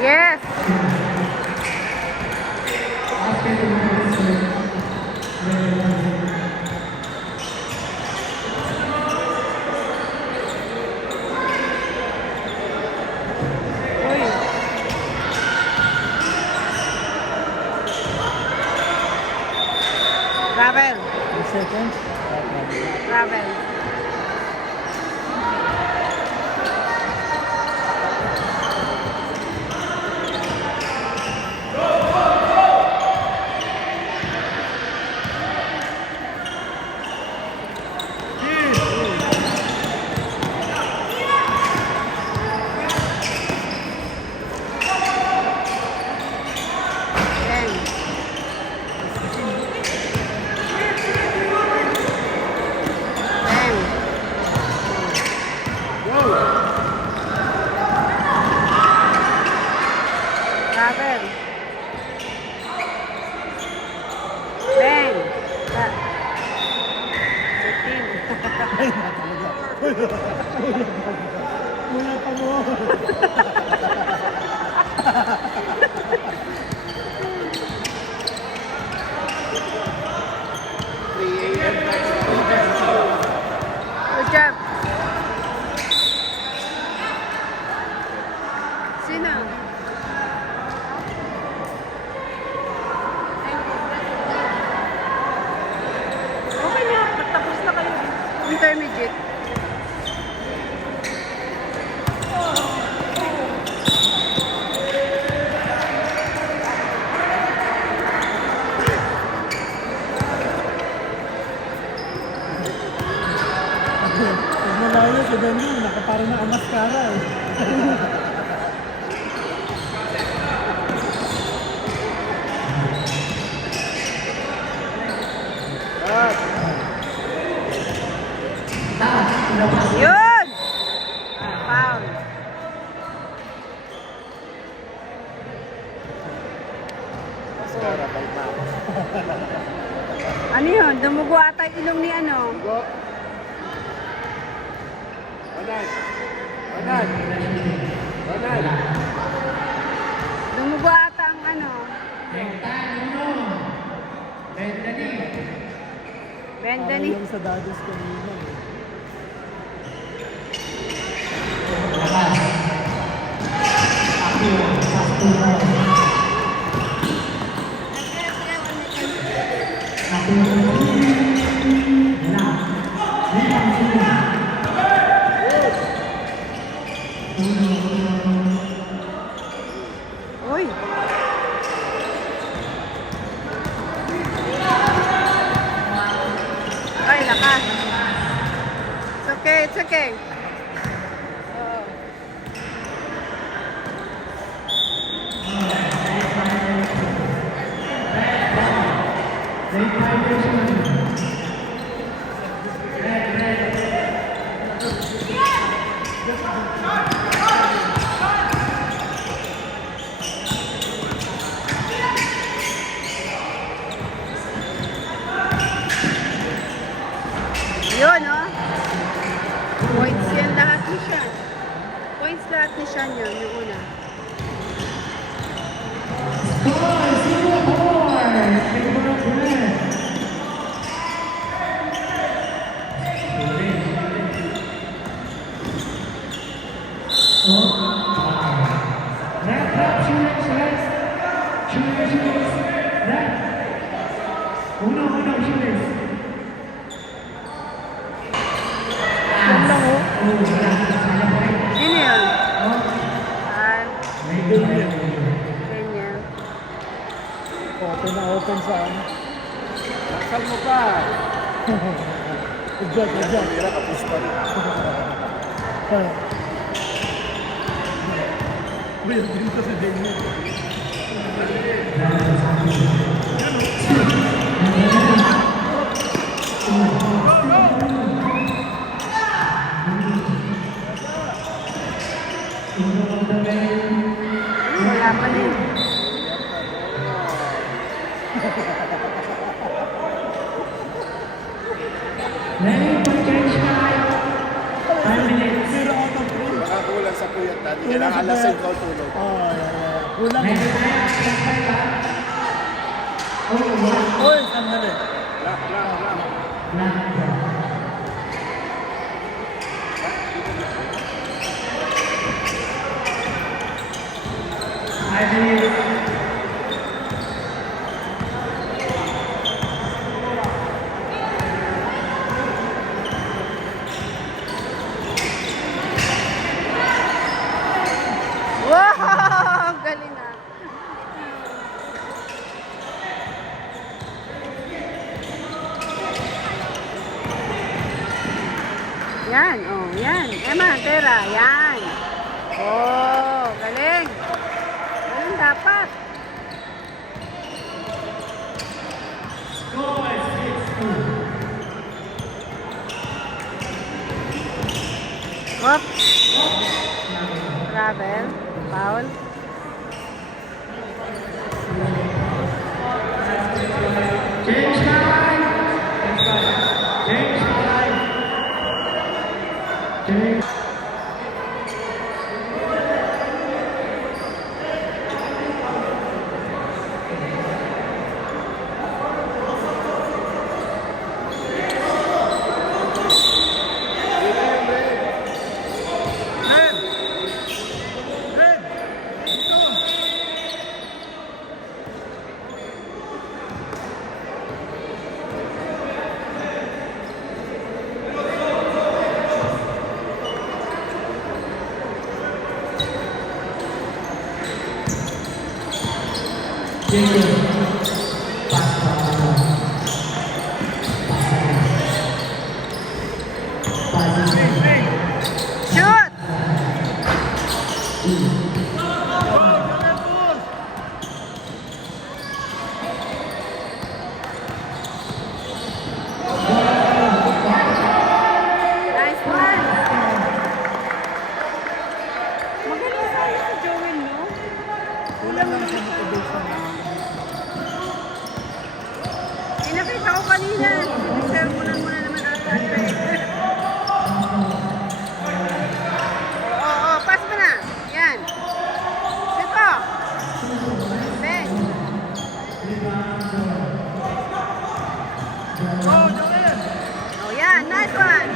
Yes. Travel. 2 seconds. Travel. Travel. Bang. 15. Muna pa mo. Good job. Sino? Okay na. Tapos na kayo. Intermediate. Pag malayo si Benny, nakaparo na ang mascara eh. Yun! Foul. Ano yun? Dumugo ata yung ilong ni ano? Dumugo ata ang ano? Bendani. Parang lang sa dados kanina. Uy! Ay, lakas. It's okay, it's okay. Oh. Yun, oh. Points yan lahat ni Sean. Points lahat ni Sean yun, yung una. Open na open sa ano. Nasal mo pa. Udyan, udyan. Mira, kapos pa rin. Weird din to si Daniel. Wala pa din. Zero out of three. Baka kulang sa puyat natin. Kailangan lasing ko tulog. Kulang. Oy, sandali. Lock, lock, lock. Wow! Galing ah. Yan, oh, yan. Emma, Tera, yan. Oh, galing. Galing dapat. Hop. Travel. Foul. Shoot! Nice one! Magaling sa si Joel, no? Kulang lang sa motivation. Eh, nakita ko kanina. Sermonan mo na naman ata. Oo, pass mo na. Yan. Ito. Ben. Oh, yan. Nice one.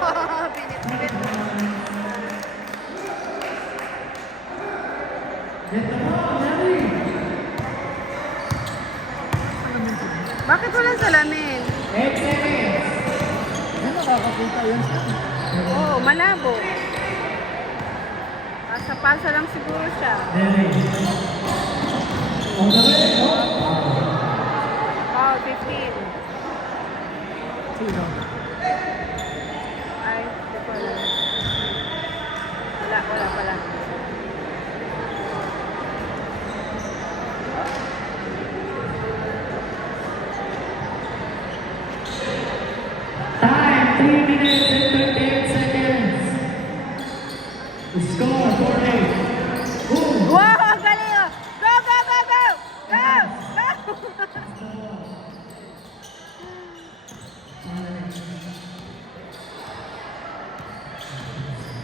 Oh, binit-binit. Bakit walang salamin? Hindi nakakakita yan siya. Oo, malabo. Pasa-pasa lang siguro siya. Oh, 15. Sino? Ay, hindi ko alam. Wala pala. Time 3 minutes and 38 seconds. The score 4-8. Boom. Wow, ang galing oh! Go, go, go, go! Go! Go!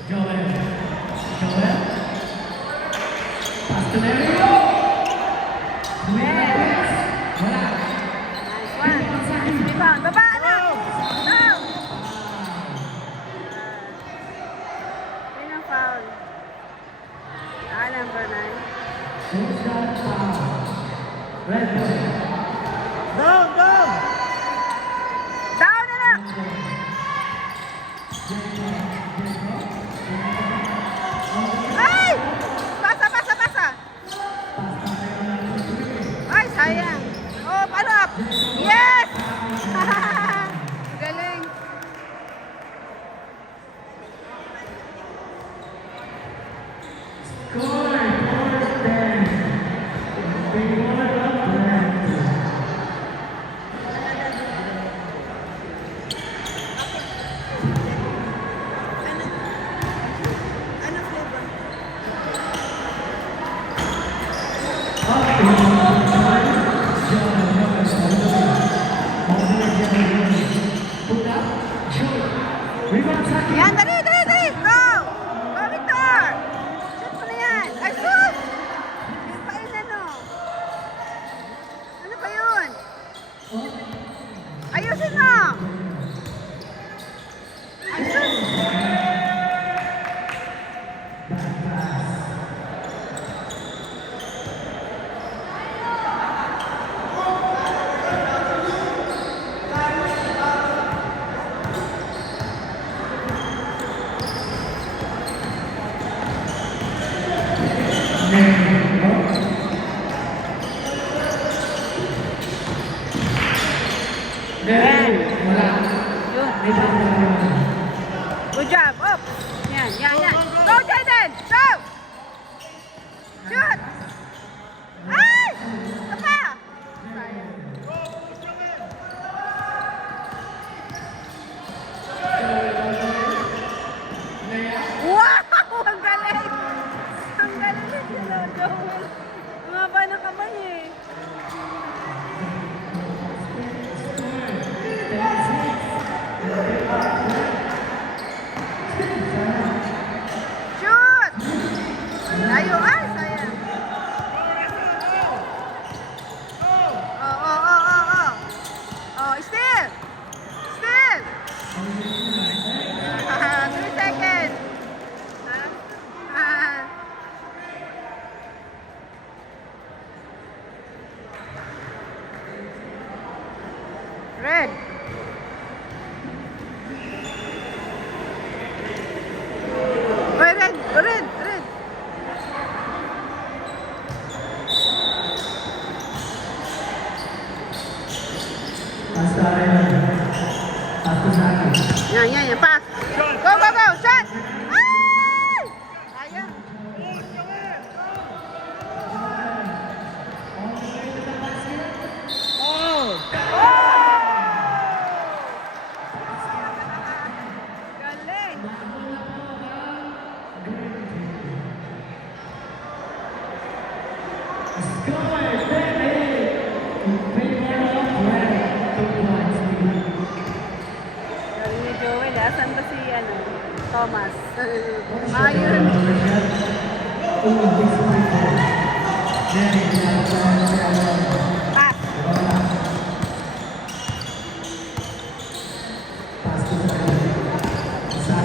Joel. Joel. Pass to Mary. Yes. Wala. Nice one. Nice rebound. Baba na! Go! Yun ang foul. Number 9. Who's got foul? Red Bull. Down, down! Down na lang! Ay! Pasa, pasa, pasa! sayang. Oh, palop! Yes! Galing. Score, 4-10. Reward of red. Ano flavor? Yan, dali, dali, dali! Go! Go, Victor! Shoot mo na yan! Ay, shoot! Yan pa yun, ano? Ano ba yun? Ayusin mo! Ay, shoot! Good job. Up. Yan, yan, yan. Go, Jaden! Go! Shoot! Ay! Isa pa! Sayang. Wow! Ang galing! Ang galing na sila, Joel. Ang haba ng kamay eh. Shoot! Layo, ay, sayang. Oh. Oh, still! Still! 3 seconds. Red. Oy, red. Yan, pass. Go, shot! Ay! Sayang. Galing. Galing ni Joel. Asan ba si, Thomas? Ayun. Pass.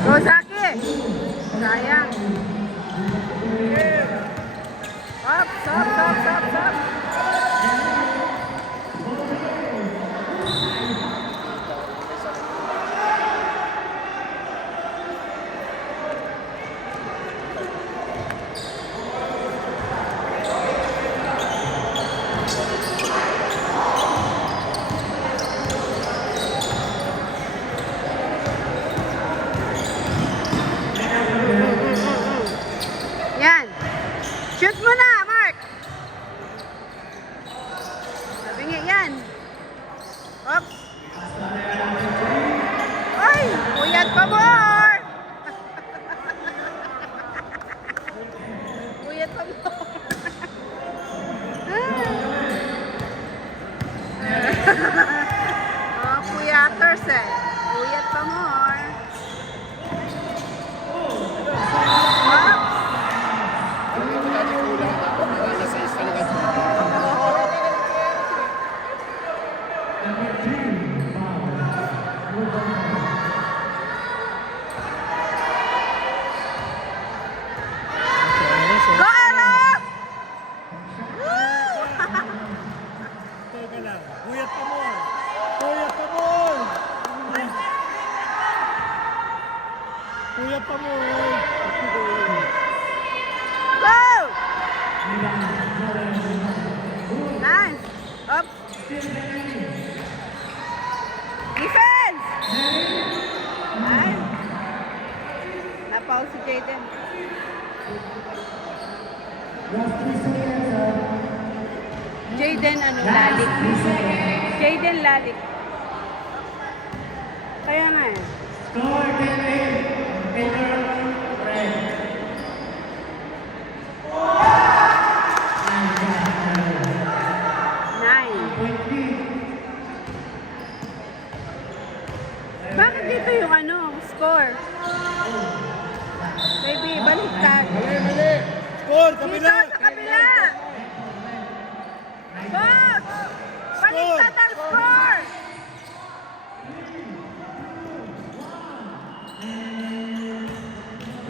Go, Zaki! Sayang. Stop. Yan. Shoot mo na, Mark. Sabi nga yan. Oops. Ay, puyat pa more. Puyat pa more. Oh, puyaters eh. Puyat pa more. Go, Aaron! Woo! Teka lang. Puyat pa more. Go! Nice. Up. Defense! Ay. Napaw si Jaden. Jaden Lalik. Jaden Lalik. Kaya nga eh. Score 10-8. Pedro Fred. Nine. Bakit dito yung score? Baby, baliktad. Mali. Score, Dito kabila! sa kabila. Boss! Baliktad ang score!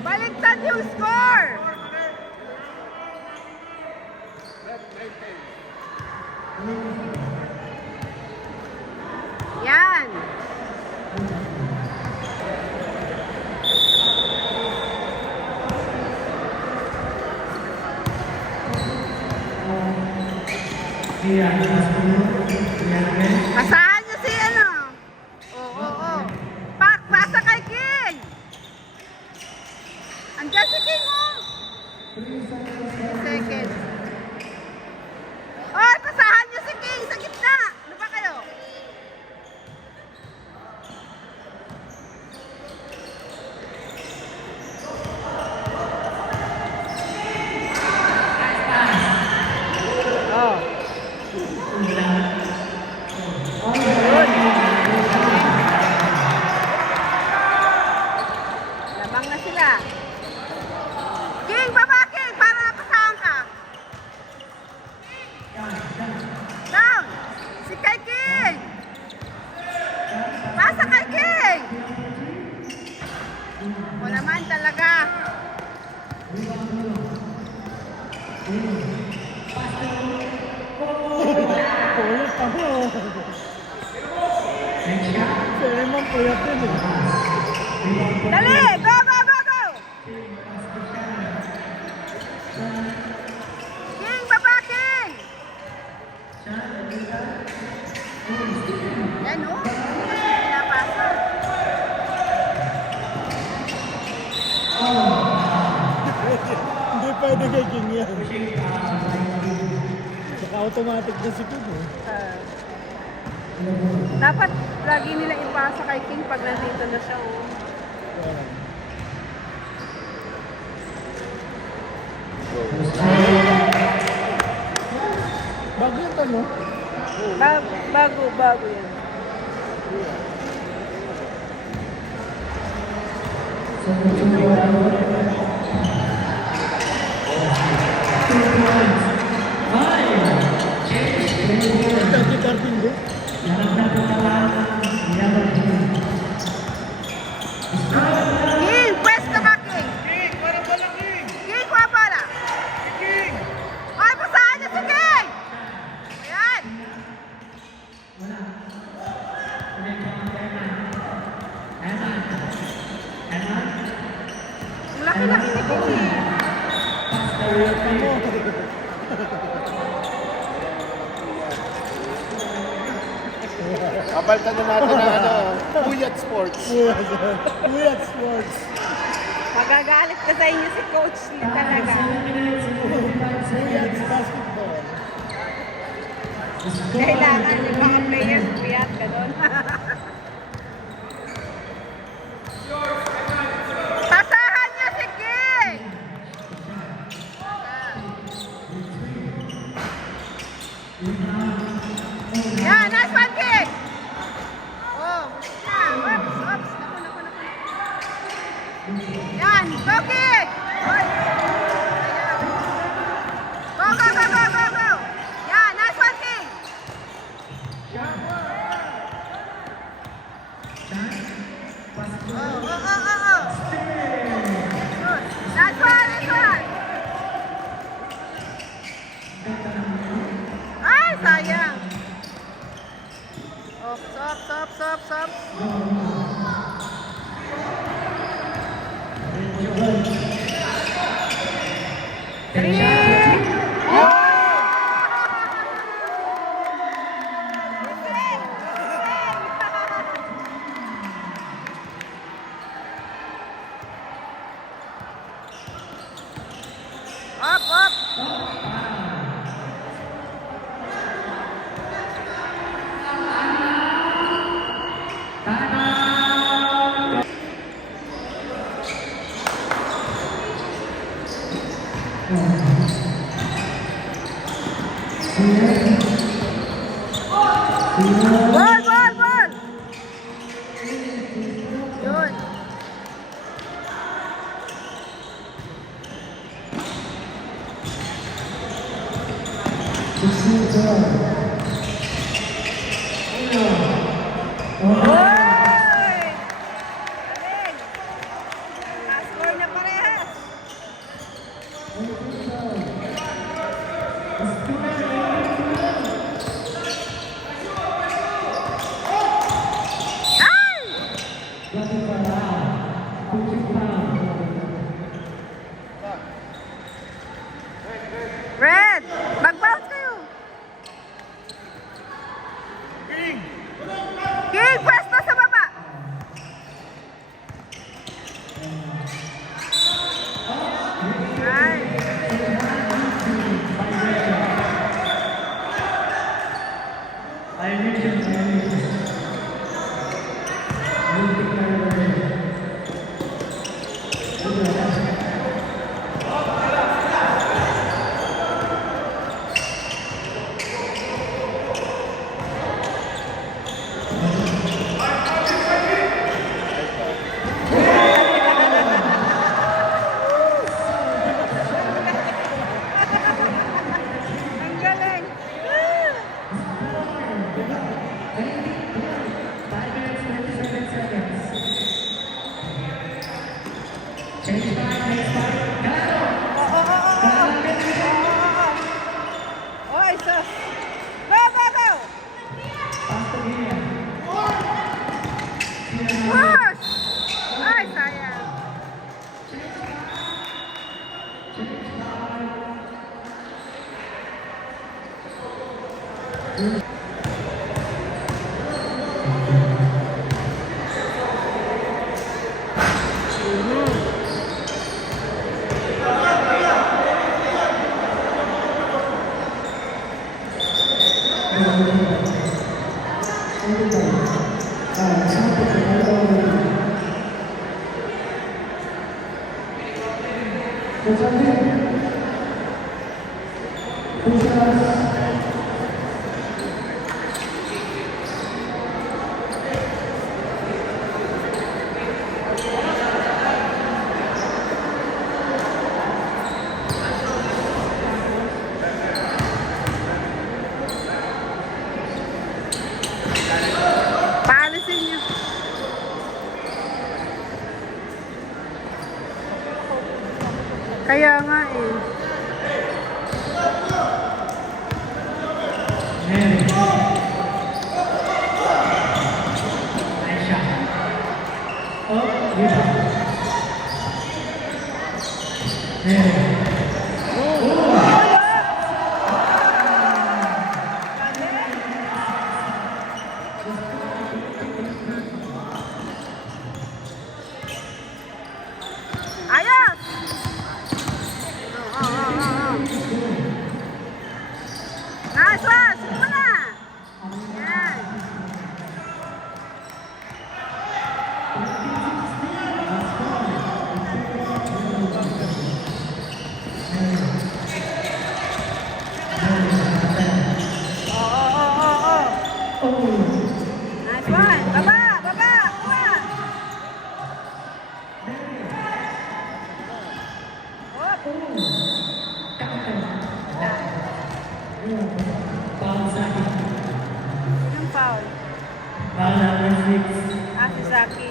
Baliktad yung score! Yan. Asahan niyo si Oo. Pasa kay King. Andiyan si King, Second. Pasahan niyo si King sa gitna. Ano ba kayo? Labang na sila. King, baba King, para napasahan ka. Down. Si kay King. Pasa kay King. O naman talaga. Puyat ako. Si Eman puyat din eh. Dali, go, go, go, go. King, baba King. Yan pinapasa. Hindi pwede kay King yan. Saka automatic na si King eh. Dapat lagi nila ipasa kay King pag nandito na siya. Bago yung tanong. Bago yan. Thank you, Carpingo. King, pwesto ka King. King, para bola King. King, kuha bola. King. Ay, pasahan niya si King. Ayan. Ang laki-laki ni King eh. Puyat ako. Kabaltan na natin ang Puyat Sports. Puyat Sports. Magagalit ka sa inyo si Coach niya talaga. Puyat Basketball. Kailangan yung mga players piyat ka doon. Pasahan niya si King! Yan, nice one, King! Oh, yan. Oops. Naku. Yan, go King! Oy. Ayan. Go! Yan, nice one, King! Oh. Good. Nice one. Ay, sayang. Oh, stop. Three. Ball, ball, ball! Yun. Oy! Galing! Naka-score na parehas. Ay! Red! Mag-bounce kayo! King! King, pwesto sa baba! Ay! Ang galing! Oy, sus! Go, go, go! Push! Ay, sayang. Paalisin niyo. Kaya nga eh. Ayos! Nice one! Sige na! Yan! Nice one! Baba! Baba! Kuha! Yung foul. Si Zaki.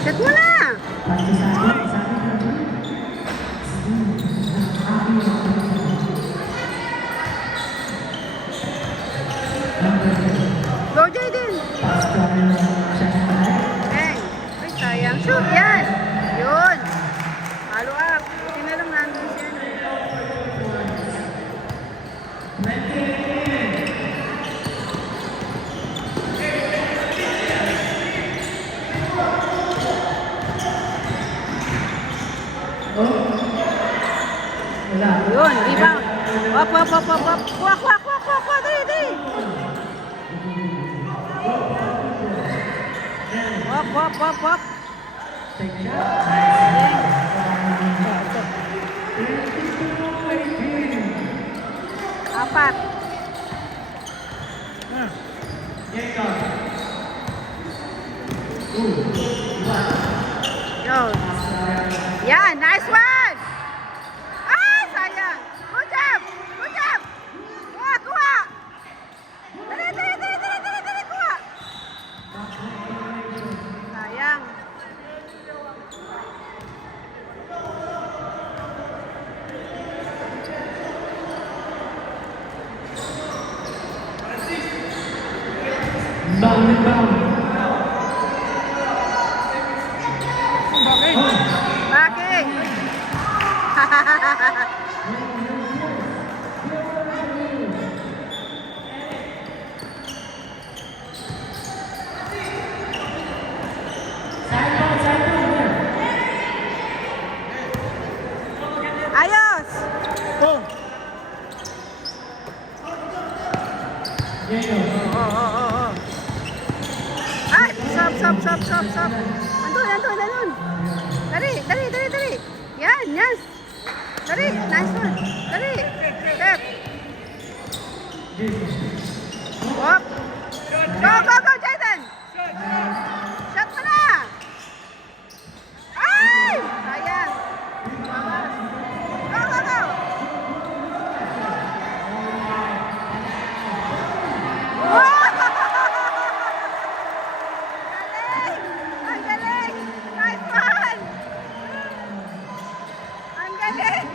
Set mo na! Go, Jaden! Bang! Ay, sayang. Shoot! Yan! Yun! Follow up. Tingnan lang nandun siya. Yun, rebound. Wap, wap, wap, wap, wap. Wak, wak, wak, wak, wak. Dali, dali. Wap, wap, wap, wap. Apat. Ah, Yun. Yan, nice one. Ah, sayang. Good job. Good job. Kuha, kuha. Dali, dali, dali, dali, dali, dali, kuha. Sayang. Bakit? Ayos! oh, Oh. Ay, stop. Andun. Dali. Yan, yes. Dali, nice one. Dali. Step. Wop. Go, Jaden. Shot mo na. Ay! Sayang. Go. Ang galing! Nice one! Ang galing!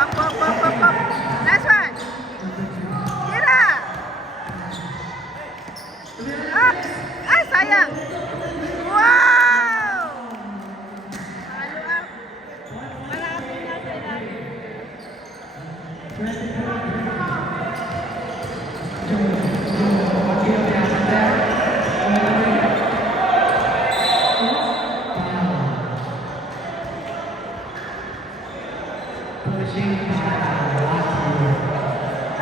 Up. Nice one! Tira! Up! Ay, sayang! Wow! Follow up. Malapit na sa ilalim.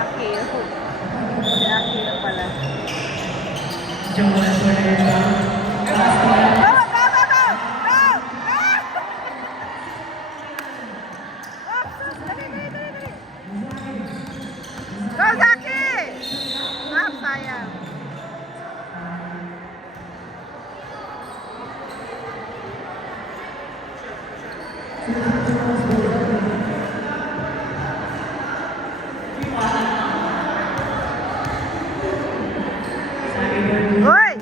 Akil. Si Akil pala. Go! Dali. Go, Zaki! Ah, sayang. Hoy!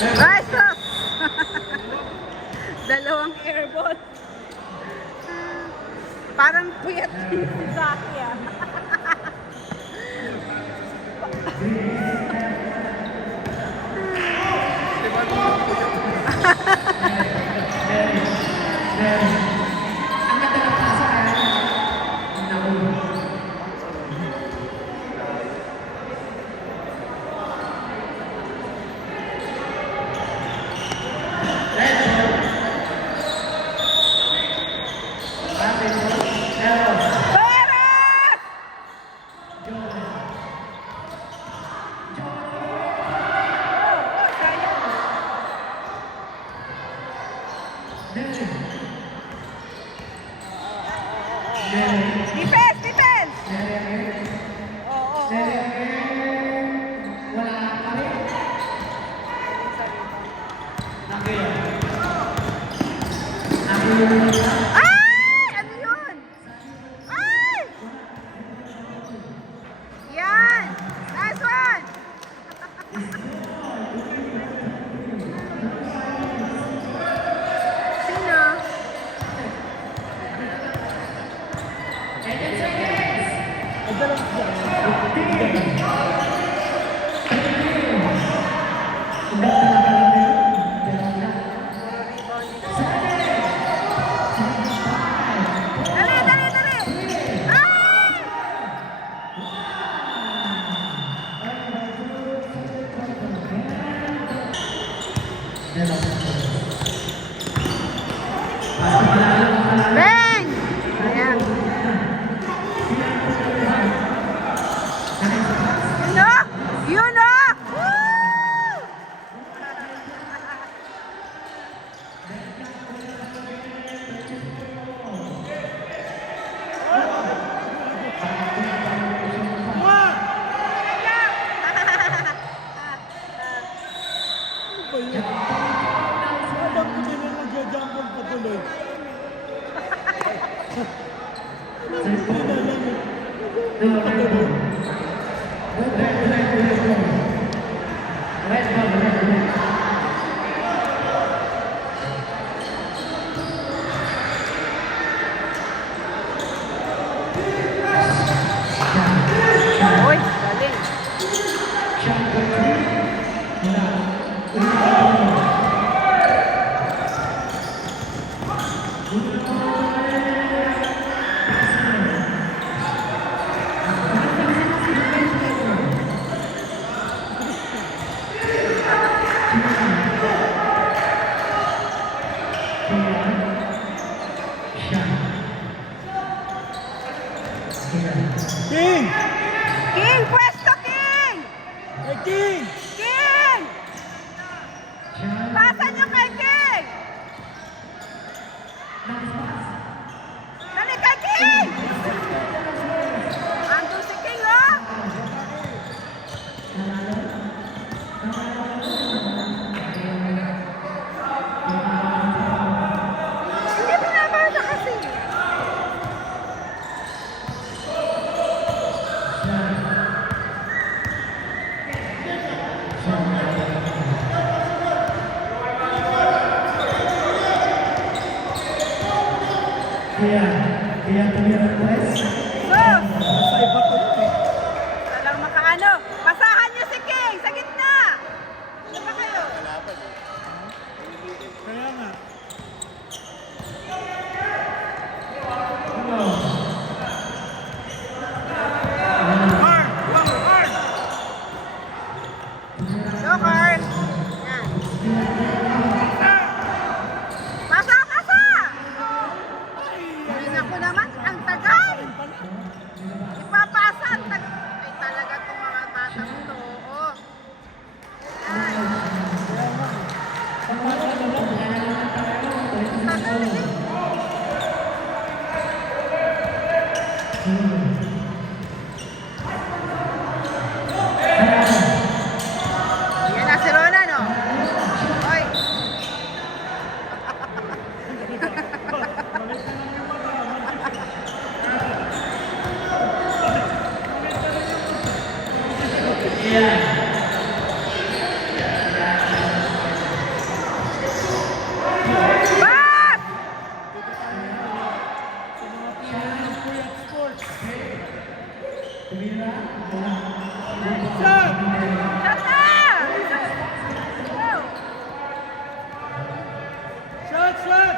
Nice toss! Dalawang airball. Parang puyat si Zaki ah. Ay! Ano yun? Ay! Yan! Nice one! Sino? Ay, dalawang siya. Dali, dali, dali! Ay! Bang! Ayan. Yun o! Yun o! Woo! Wah! Ano ba yun? Alam ko din na nagja-jumpon patuloy. Hindi na lang. Patuloy. Uy, galing. King! King! Pwesto, King! Hey, King! King! Pasa nyo kay King! Dali kay King! Andun si King, oh! Hindi pinapasa kasi. Sus! Sa iba to yun eh. Walang makaano. Pasahan nyo si King sa gitna. Ano ba kayo? Kaya nga. Go, Carl. Yan. Pasa, pasa! Ay, naku naman, ang tagal. Ipapasa, ang tagal. Ay, talaga itong mga batang to. Oh. Ay, ang tagal eh. Yan na si Ronan, oh. Oy. Bas! Sa mga pinili ng Puyat Sports. Shot! Shot na! Go! Shot! Shot!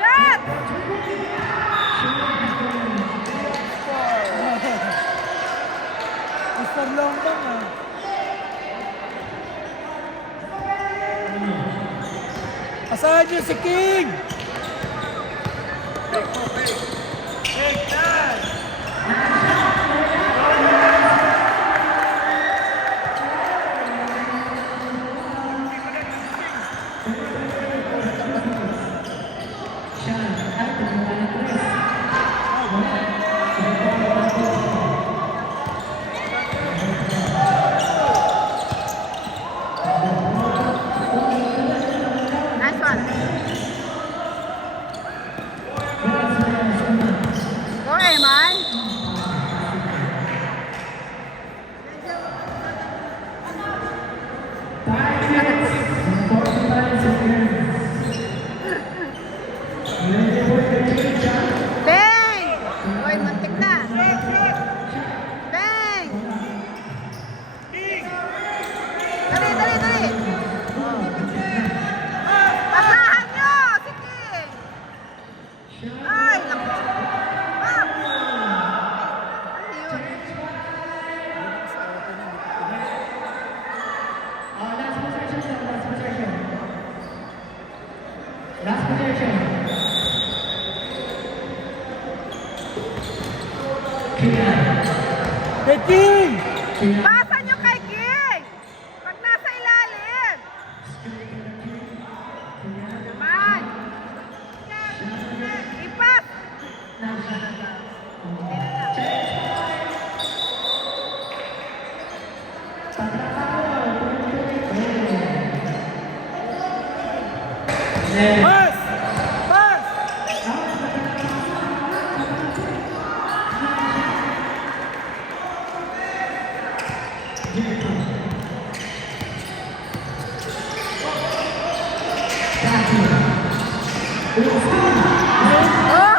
Shot! Mr. Longdong ah. Asahan niyo si King! Take that! Nice one. Pass! Pass! Oh!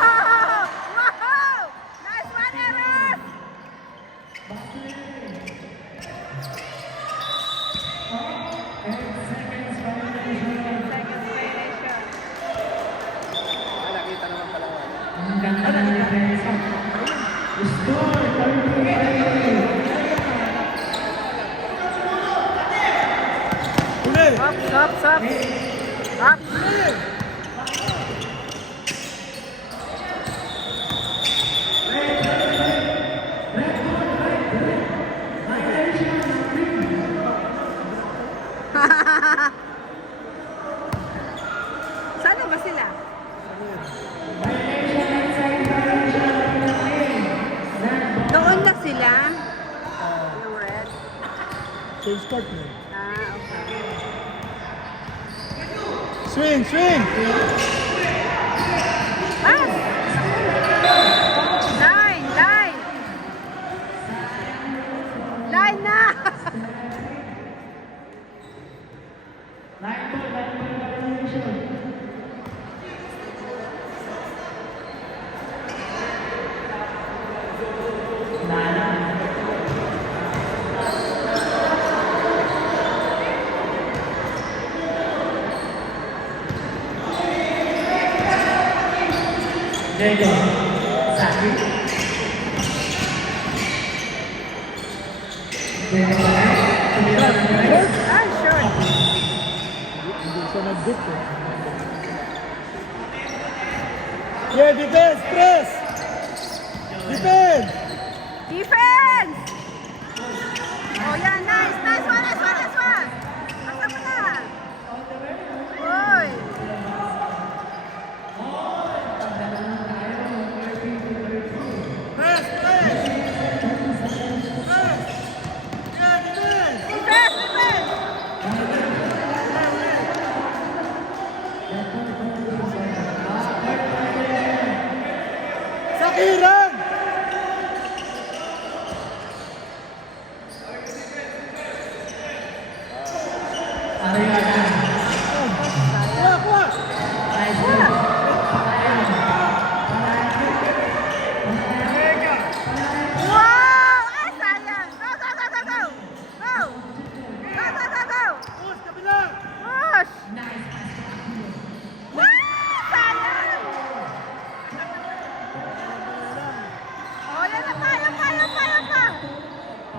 Wow! Nice one, Eris! Seconds violation. Nakita naman pala. Ang ganda ng depensa. Score 33. Uli! Up. Up. Sana ba sila? Doon na sila? Yung red? Change court mo. Ah, okay. Swing! Swing! Pass! Line! Line na! Line ball violation. Diego, Saki. Diego, Ah, sure. Hindi siya nag-dip eh. Yeah, defense! Press! Defense! Defense! Oh, yeah, nice one. Asa mo na? Uy! Press! Press! Press! Yeah, defense! Defense! Sakiran! Ariana. Kuha! Kuha! Wow! Ay, sayang! Go! Go! Push! Kabila! Push! Wow! Sayang! Oh, yan na pa!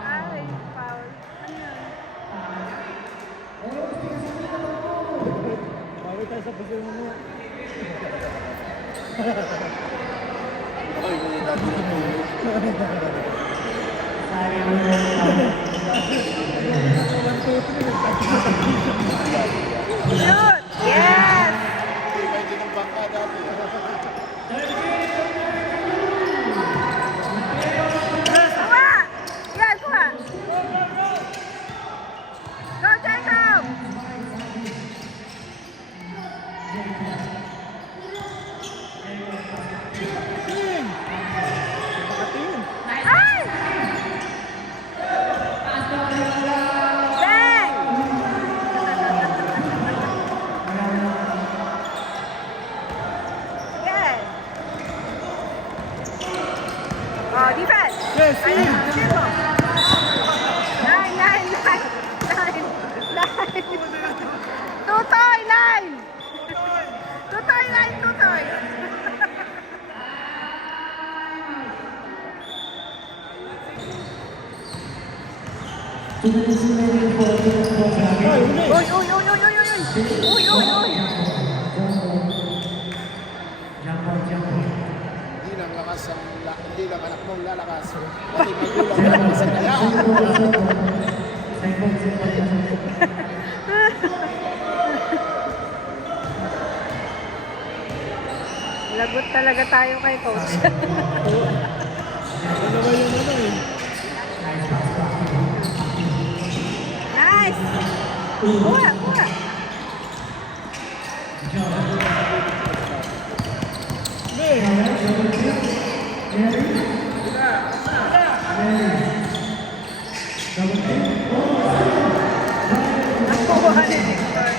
Ay, foul. Bawi tayo sa position mo. Ay, may dati na tulog. Shoot! Yes! Pwede ng bangka dati. Kuha! Yan, kuha! Go, Jacob! Swing! Pakatingin. Ay! Bang! Yes! Oh, defense! Yes, Ayun, in. shoot mo. Line. Tutoy, line! Tutoy! Ay, uli! Uy! Hindi lang anak mo lalakas. Pati magulang lalakas sa kaya. Lagot talaga tayo kay coach. Ano ba yung ano eh? Nice! Kuha! Nakuha ni Victor.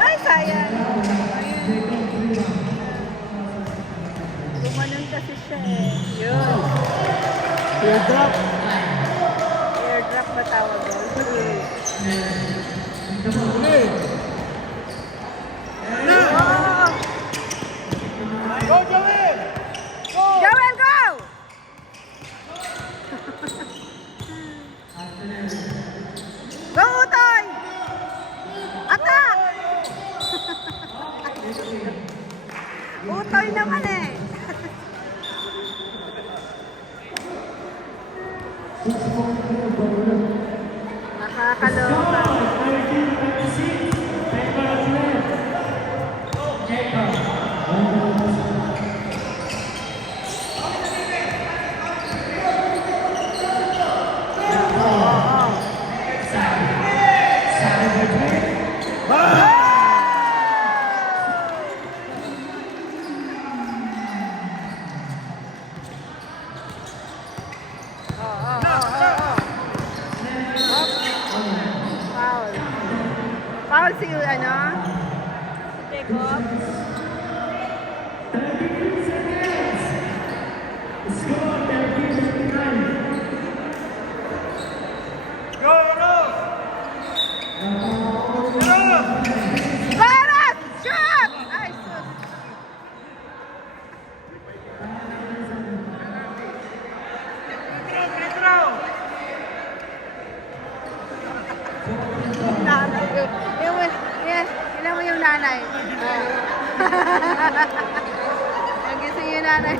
Ay, sayang. Ayun. Gumanon kasi siya eh. Yun. Teardrop. Airdrop ba tawag doon? Huli. Oh! Go, Joel! Joel, go! Go, Utoy! Attack! Utoy naman eh. Nakakaloka. Foul. Foul si ano? Jacob. Barat! Shoot! Ay, sus. Nanay. Ilan mo yung nanay? Nagising yung nanay.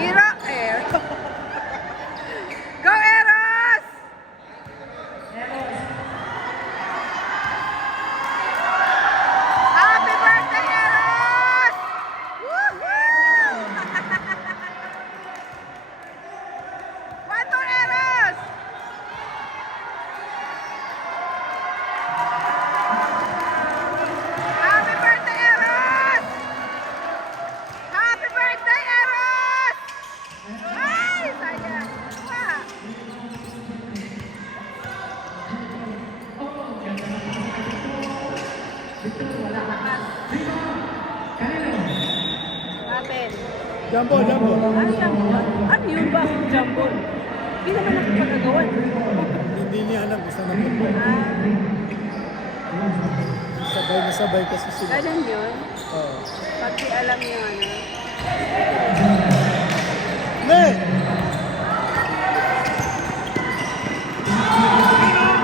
Iro, air. Go, Eros! Happy birthday, Eros! Woohoo! One more, Eros! Happy birthday, Eros! Happy birthday, Eros! Ay, sayang. Wah. Atin. Jumbo, jumbo. Ano jambon? Ano yun ba? Jambon? Hindi naman nakapagagawan. Hindi niya alam gusto na football. Sabay na sabay kasi sila. Ganun yun. Oo. Pag di alam yung ano. Ne!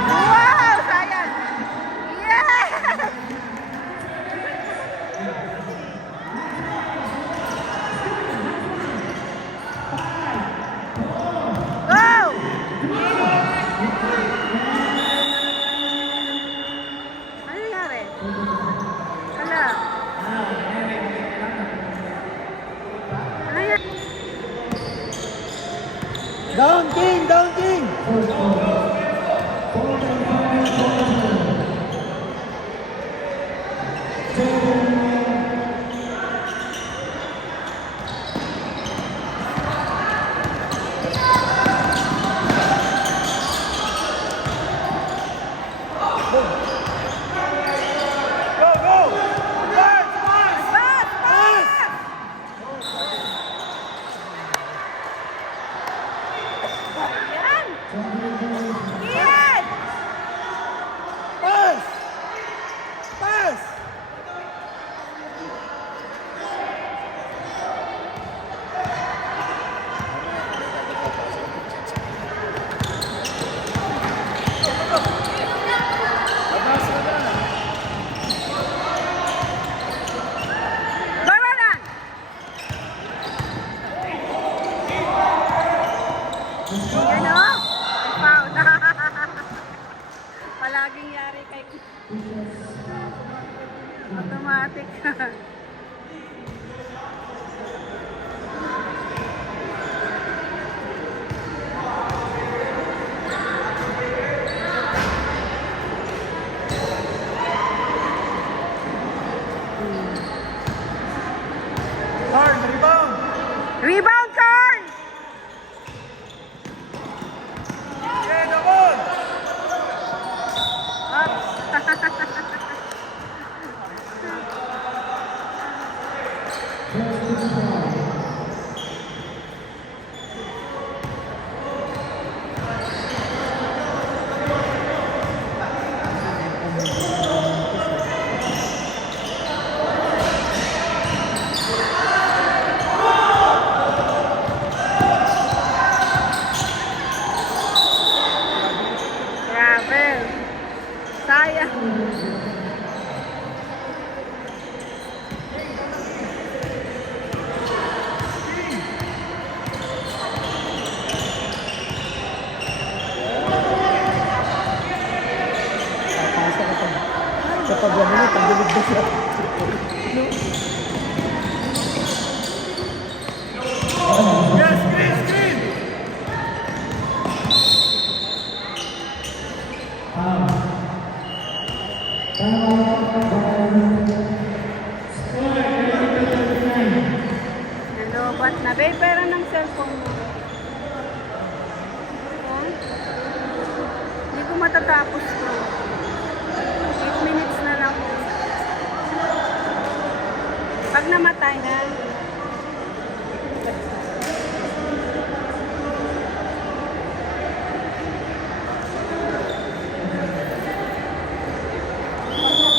Wow! Sayang! Yes! Go! Ano nangyari? Wala. Ano yan? Down king! Down king! Pass! Pass! Yan! Ian! Pass! Pass! Go, Ronan! Yan o? Foul. Palaging yari kay... Automatic. pag gano'n, tagilid na siya. Yes, screen, screen! Nalobat na. Babe, pera ng cellphone mo. Oh. Hindi ko matatapos to. 8 minutes na lang. Pag namatay na.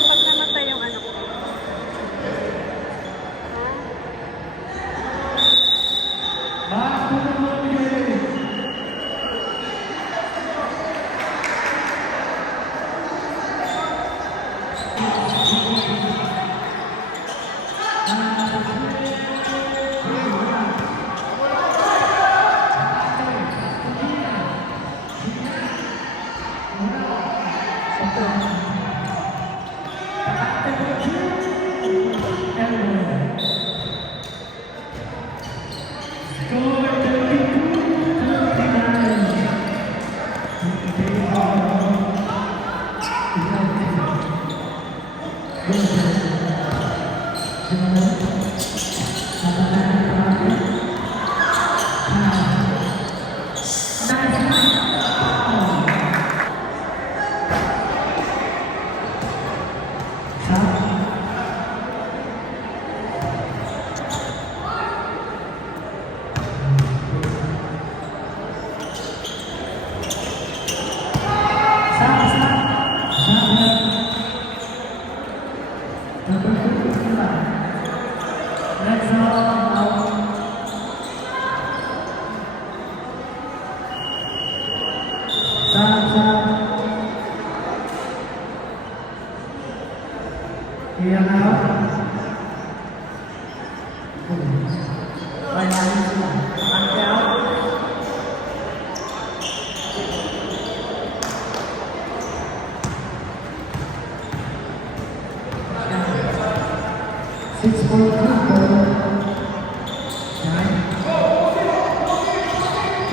Pag namatay yung ano ko.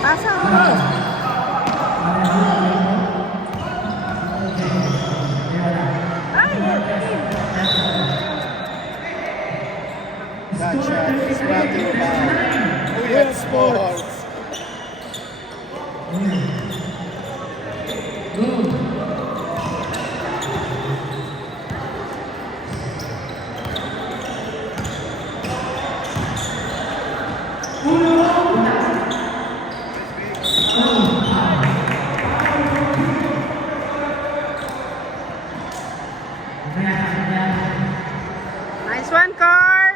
Pasa mo. Gotcha. It's nothing about Uyan Sports. Nice one, Carl.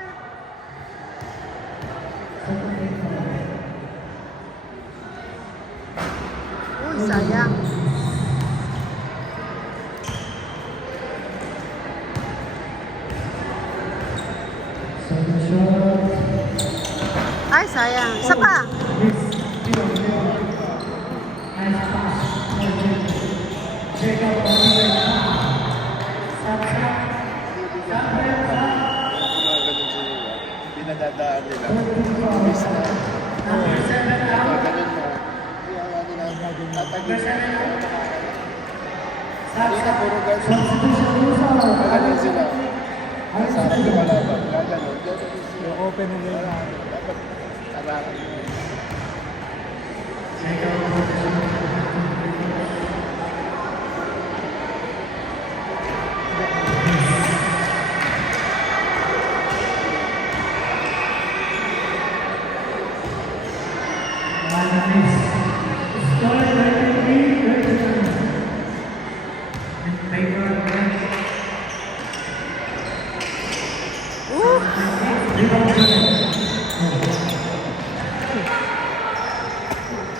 Uy, sayang. Ay, sayang. Isa pa. Mga ganun sila. Pinadadaan nila. Imbis na. Ganun na. Kaya nila tatagin sa hindi na puro ganun. Ganun sila. Sa harap yung malaban. Ganun. Ganun sila. Yung open na nila. Dapat arangan mo.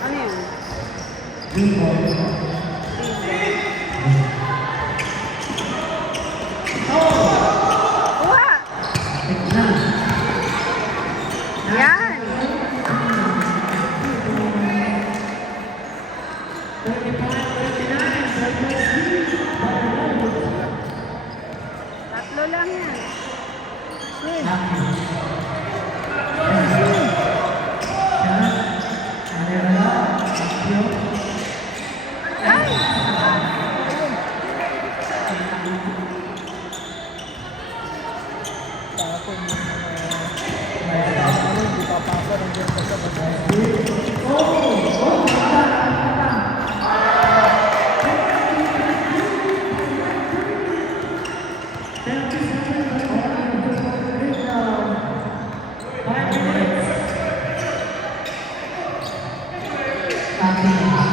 Ano yun? Kuha! Yan! Na naman.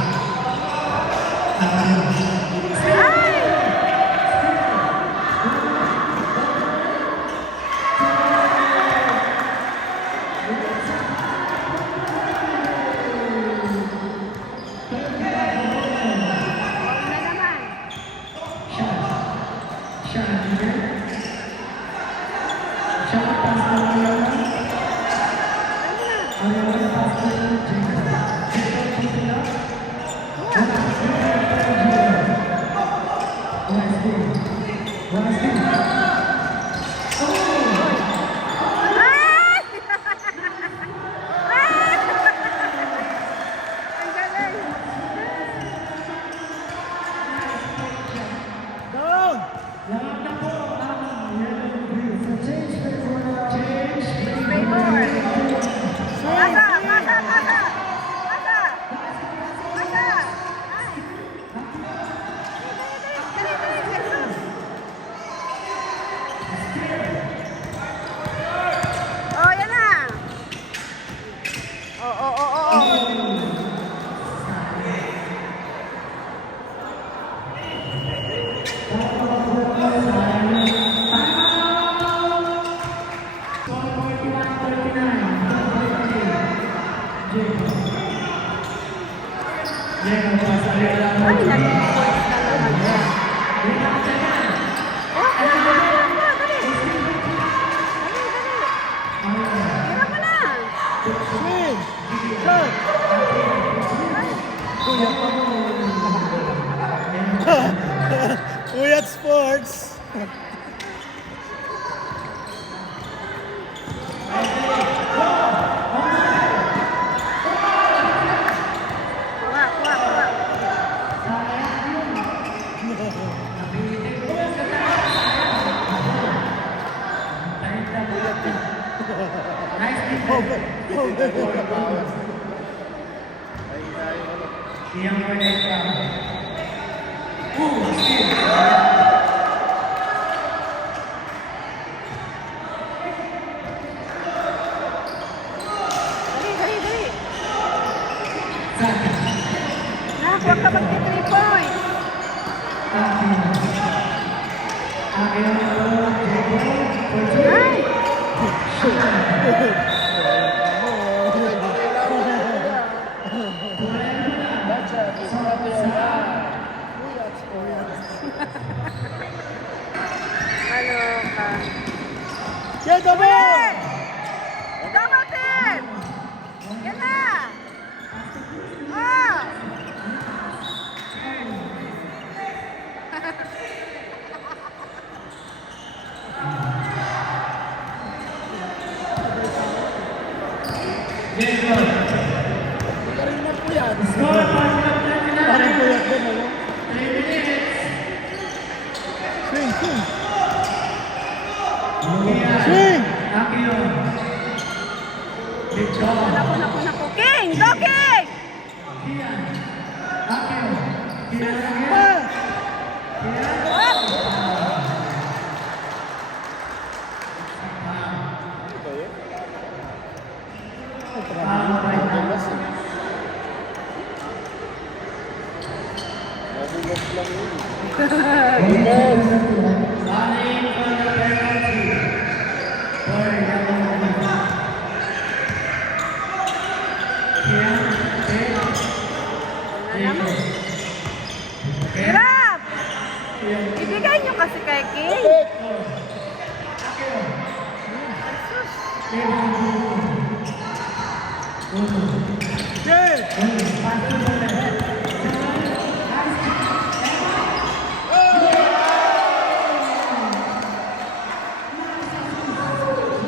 Ay! Ang galing. Down! Favor. Pasa, pasa, pasa. Pasa. Pasa. Ay. Dali, dali, dali, Jesus. Oh, yan na. Oh, oh, oh, oh, oh. Ay, nag-points na naman siya. Oh, dali, dali, dali. Dali, dali. Hirap mo na. Swing! Shot! Kuya Sports! Kuha, kuha, kuha. Dali, dali, dali. Nak, huwag ka mag-3 points. Ay! Kaloka. Get the ball! Ulit! Double team! Yan na! Oh! Parang kuya din, ano? Swing, swing! Swing! Naku, naku, naku. King! Go, King! Pass! Hirap! Ibigay nyo kasi kay King. Jesus. Get!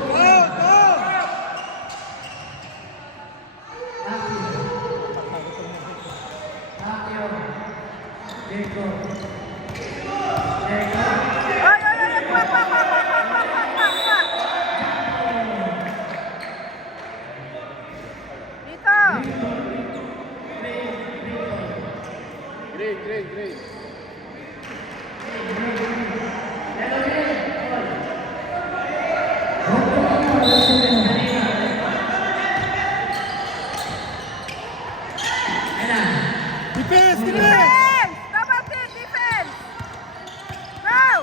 Go, go! Ay, ay, ay, kuha, kuha, kuha, kuha, kuha, kuha, kuha, kuha. Dito. Green, green, green. Defense! Defense! Defense! Double team, defense! Go!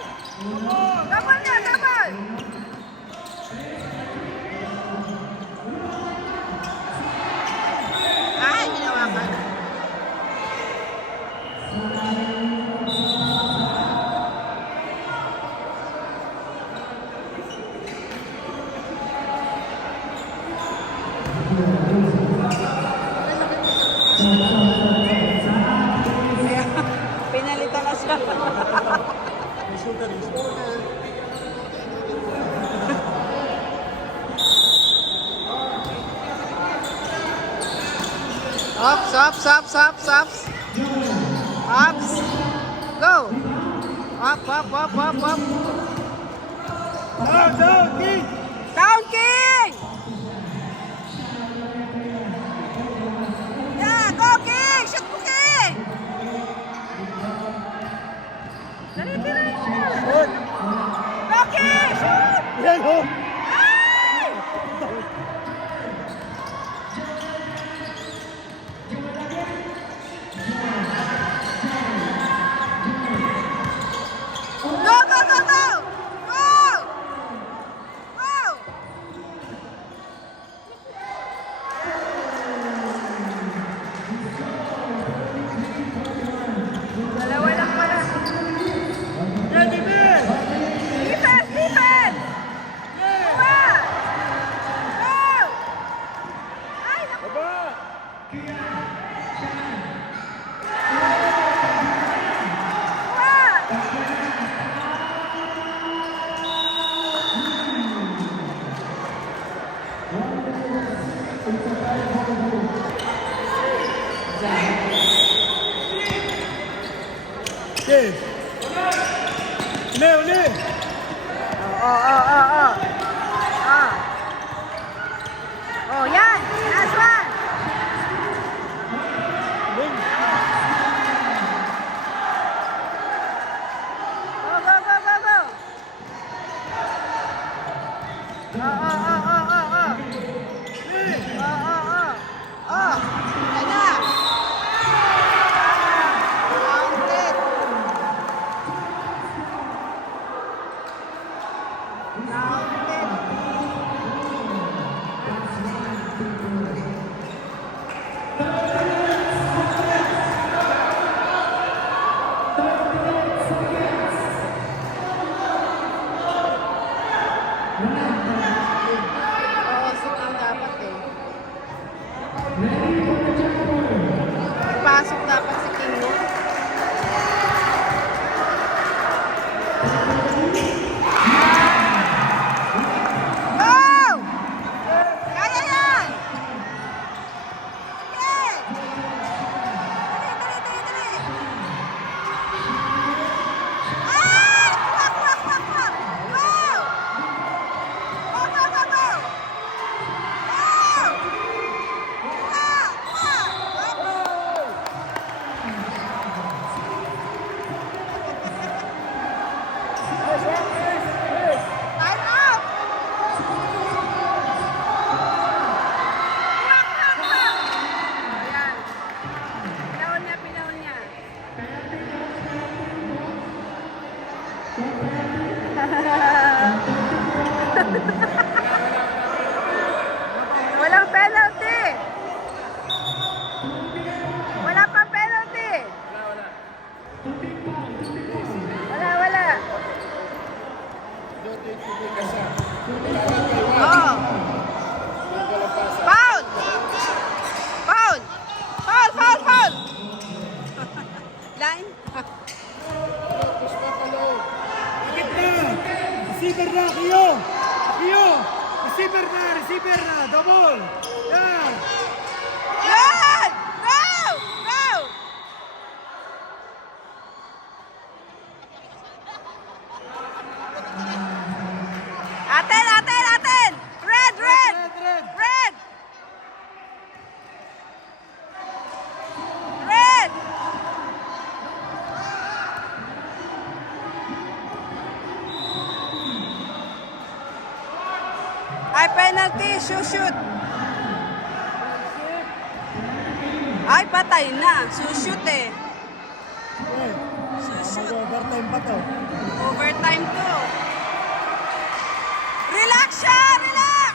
Double niya, double! Ay, hinawakan. Pinalitan na siya. Ups, ups, ups, ups, ups. Ups. Go. Up, up, up, up, up. Down, down, King! Down, King! Yeah, go, King! Shoot mo, King! Dali, dali. Shoot! Go, King! Shoot! Yan, oh! Ay! Go, go, go, go! Go! Go! Dalawa lang pala. Yan, defense! Defense! Defense! Kuha! Go! Ay, naku! Baba! Kuha! Yes! Uli, uli! Ah. Oh, yan! Last one! Uli! Go, go, go, go, go! Uli! Oh, yan na! Counted! Counted! Oo, siking dapat eh. Pasok dapat si King, no? Go! Kaya yan! Sige! Dali, dali, dali, dali! Ay! Kuha, kuha, kuha, kuha! Go! Go, go, go, go! Go! Kuha, kuha! Time out! Kuha, kuha, kuha! Ayan. Pinahon niya, pinahon niya. Walang penalty! Wala pang penalty! Wala. Oh! Foul! Foul! Foul, foul, foul! Line? Ikit na! Receiver na, Kiyo! Kiyo! Receiver na! Double! Yan! Yan! Go! Go! Aten! Red! Red! Red! Red! Ay, penalty! Shoot! Ay, patay na. Sushoot eh. Okay. Sushoot. Mag-overtime pa to. Overtime to. Relax siya! Relax!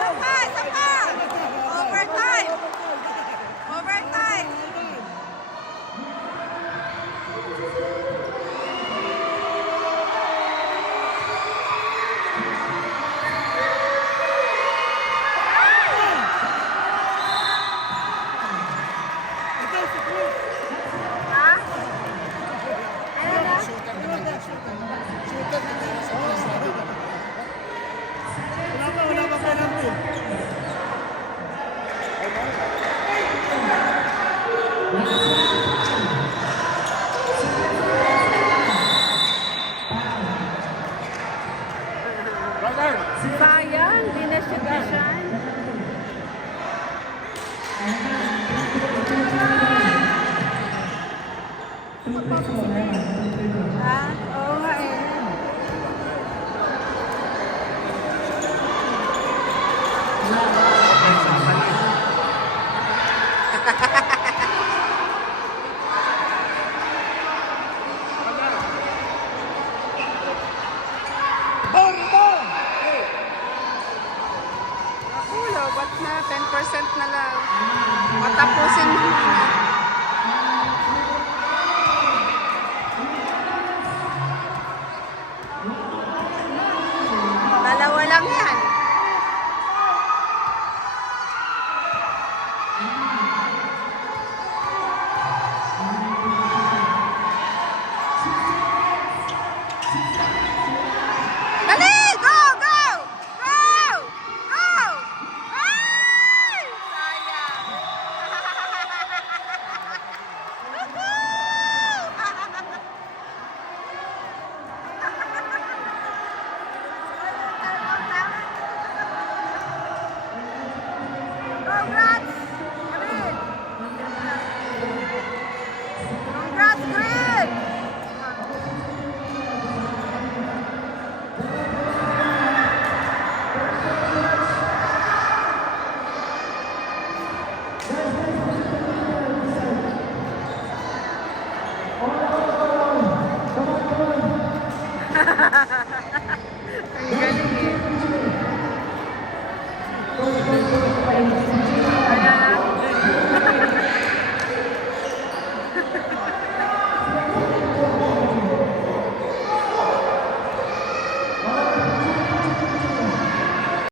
Saka! Saka! Overtime! Overtime! Ha? Ano na? Shooter naman yan, shooter. Shooter naman yan sa oras natin. Wala pa penalty. Brother! Sayang, di na siya gasyan. Ha? Oo nga eh. Wala.